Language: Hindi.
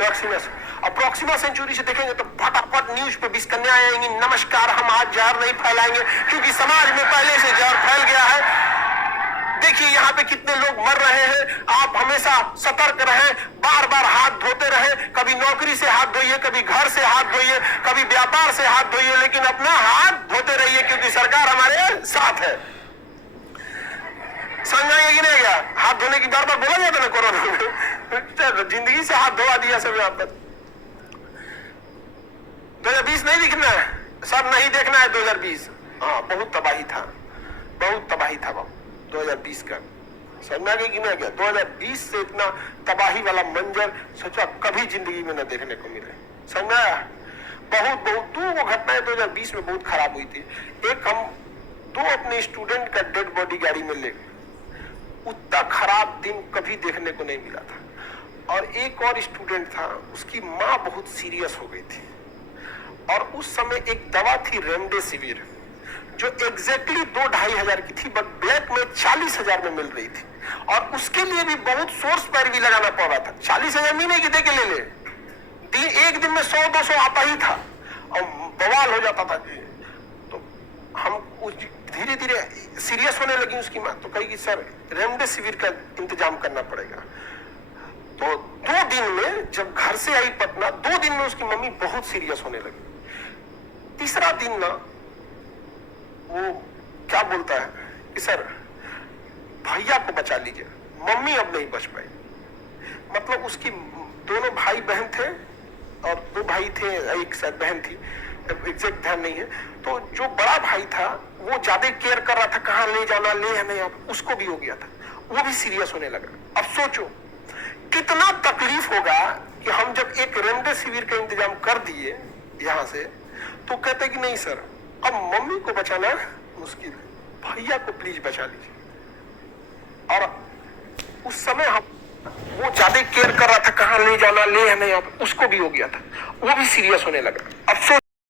और प्रॉक्सिमा सेंचुरी से देखेंगे तो फटाफट न्यूज पे 20 कन्याएं आएंगी, नमस्कार हम आज जहर नहीं फैलाएंगे, क्योंकि समाज में पहले से जहर फैल गया है। देखिए यहाँ पे कितने लोग मर रहे हैं। आप हमेशा सतर्क रहें, बार बार हाथ धोते रहें। कभी नौकरी से हाथ धोइए, कभी घर से हाथ धोइए, कभी व्यापार से हाथ धोइए, लेकिन अपना हाथ धोते रहिए, क्योंकि सरकार हमारे साथ है। समझ आएगा कि नहीं गया? हाथ धोने की बार बार बोला जाता ना कोरोना में। जिंदगी से हाथ धोवा दिया सब। यहाँ पर 2020 नहीं दिखना है सब, नहीं देखना है 2020। हाँ, बहुत तबाही था, बहुत तबाही था बाबू 2020 का। समझ में आ गई कि नहीं गया? 2020 से इतना तबाही वाला मंजर सोचा कभी जिंदगी में न देखने को मिले। समझ में आया? बहुत दो घटनाएं 2020 में बहुत खराब हुई थी। एक, हम दो अपने स्टूडेंट का डेड बॉडी गाड़ी में ले गए, उतना खराब दिन कभी देखने को नहीं मिला था। और एक और स्टूडेंट था, उसकी माँ बहुत सीरियस हो गई थी, और उस समय एक दवा थी रेमडेसिविर, जो एग्जैक्टली 2-2.5 हजार की थी, बट ब्लैक में 40,000 में मिल रही थी। और उसके लिए भी बहुत सोर्स पैर भी लगाना पड़ रहा था। 40,000 महीने की दे के ले ले, एक दिन में 100-200 आता ही था, और बवाल हो जाता था। तो हम धीरे धीरे सीरियस होने लगी उसकी माँ, तो कही सर रेमडेसिविर का इंतजाम करना पड़ेगा। तो 2 दिन में जब घर से आई पटना, 2 दिन में उसकी मम्मी बहुत सीरियस होने लगी। तीसरा दिन ना वो क्या बोलता है कि सर भैया को बचा लीजिए, मम्मी अब नहीं बच पाई। मतलब उसकी दोनों भाई बहन थे, और 2 भाई थे, एक शायद बहन थी, एग्जैक्ट ध्यान नहीं है। तो जो बड़ा भाई था वो ज्यादा केयर कर रहा था, कहाँ ले जाना, ले या नहीं, उसको भी हो गया था, वो भी सीरियस होने लगा। अब सोचो कितना तकलीफ होगा कि हम जब एक रेमडेसिविर का इंतजाम कर दिए यहां से, तो कहते कि नहीं सर अब मम्मी को बचाना मुश्किल है, भैया को प्लीज बचा लीजिए। और उस समय हम वो ज्यादा केयर कर रहा था, कहाँ ले जाना, ले या नहीं, उसको भी हो गया था, वो भी सीरियस होने लगा। अब सोच